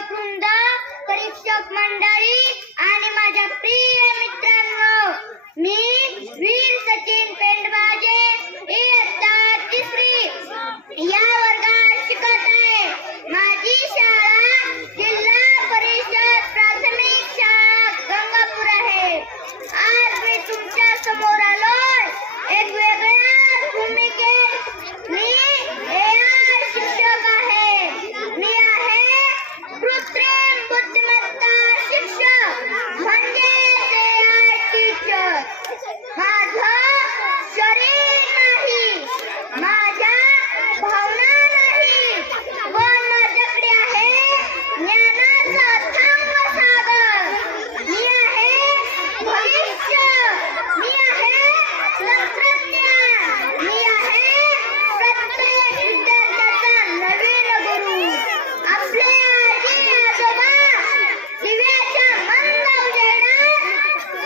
शिक्षक वृंद, परीक्षक मंडळी आणि माझ्या प्रिय मित्रांनो, मी वीर सचिन पेंडबाजे इयत्ता 3री या वर्गात शिकत आहे. माझी शाळा जिल्हा परिषद प्राथमिक शाळा गंगापूर आहे. आज मी तुमच्या समोर आलोय एक वेगळ्या भूमिकेत. मी AI शिक्षक आहे. मी आहे कृत्रिम बुद्धिमत्ता शिक्षक म्हणजेच AI टीचर. माझं शरीर नाही, माझ्या भावना नाही, पण माझ्याकडे आहे ज्ञानाचा अथांग सागर. मी आहे भविष्य, मी आहे तंत्रज्ञान, मी आहे प्रत्येक विद्यार्थ्याचा नवीन गुरु. आपले आजी आजोबा दिव्याच्या मंद उजेडात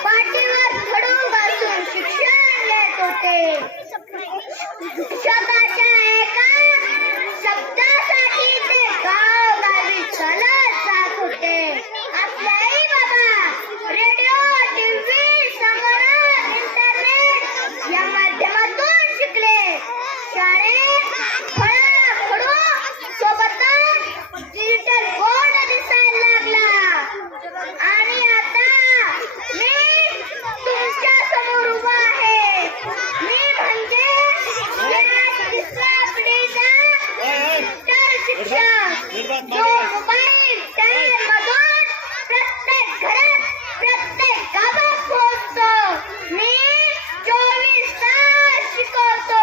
पाठीवर खडू घालून शिक्षण देत होते. शब्दाच्या एका शब्दासाठी ते गावोगावी चालत जात होते. आपले आई बाबा रेडिओ, टीव्ही, संगणक, इंटरनेट या माध्यमातून शिकले. शाळेत फळा खडू सोबतच डिजिटल बोर्ड दिसायला लागला. आणि आता मी तुमच्या समोर उभा आहे. मी म्हणजे येणाऱ्या 3ऱ्या पिढीचा शिक्षक, जो मोबाईल मधून प्रत्येक घरात, प्रत्येक गावात पोहोचतो. मी 24 तास शिकवतो.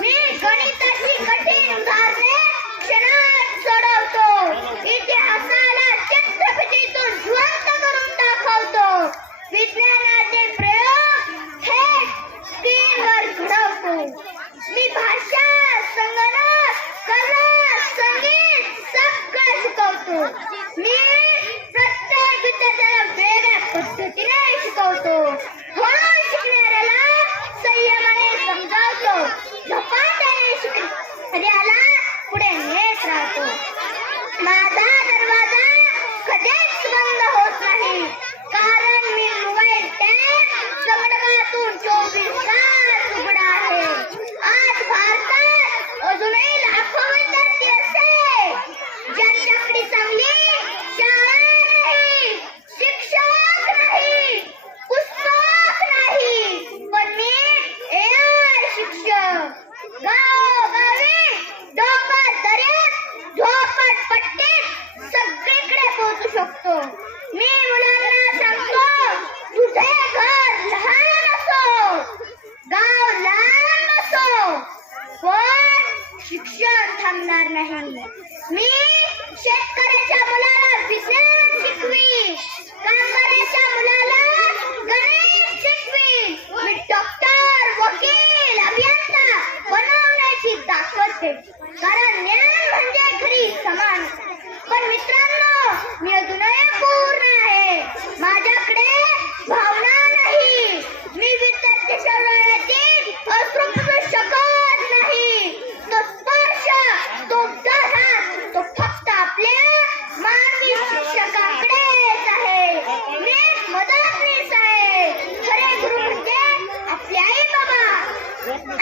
मी गणिताची कठीण उदाहरणे क्षणात सोडवतो. इतिहासाला चित्रफितीतून जिवंत करून दाखवतो. विज्ञानाचे प्रयोग थेट स्क्रीनवर घडवतो. मी भाषा, संगणक, कला, संगीत सगळं शिकवतो. मी प्रत्येक विद्यार्थ्याला वेगळ्या पद्धतीने शिकवतो. हळू शिकणाऱ्याला संयमाने समजावतो. झपाट्याने शिकणाऱ्याला पुढे नेत राहतो. माझा दरवाजा कधीच बंद होत नाही, कारण मी मोबाईल टॅब संगणकातून 24 तास उघडा आहे. आज भारतात अजूनही लाखो विद्यार्थी असे ज्यांच्याकडे चांगली शाळा नाही, शिक्षक नाही, पुस्तक नाही, पण मी AI शिक्षक. गावोगावी, डोंगर दऱ्यात, झोपडपट्टीत सगळीकडे पोहोचू शकतो. मी मुलांना सांगतो, तुझे घर लहान असो, गाव लांब असो, पण शिक्षण थांबणार नाही. मी शेतकऱ्याच्या मुलाला विज्ञान शिकवी, कामगाराच्या मुलाला गणित शिकवी. मी डॉक्टर, वकील, अभियंता बनवण्याची ताकद आहे, कारण ज्ञान म्हणजे खरी समान. पण मित्रांनो, मी अजूनही पूर्ण आहे. माझ्याकडे भावना नाही. मी विद्यार्थ्याच्या डोळ्यातील अश्रू पुसू शकत नाही. तो स्पर्श, तो उद्गार, तो फक्त आपल्या मानवी शिक्षकाकडेच आहे. मी मदतनीस आहे. खरे गुरु म्हणजे आपले आई बाबा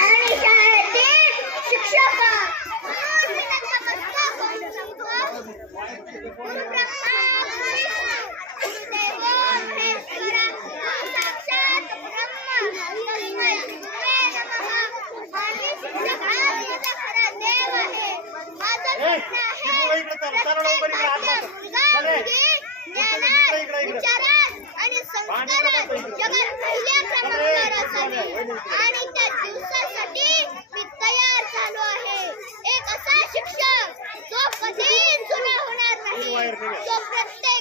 आणि शाळेतील शिक्षक. आणि संस्कारात जगात पहिल्या क्रमांकावर असावे आणि त्या दिवसासाठी मी तयार झालो आहे. एक असा शिक्षक जो कधीच जुना होणार नाही, जो प्रत्येक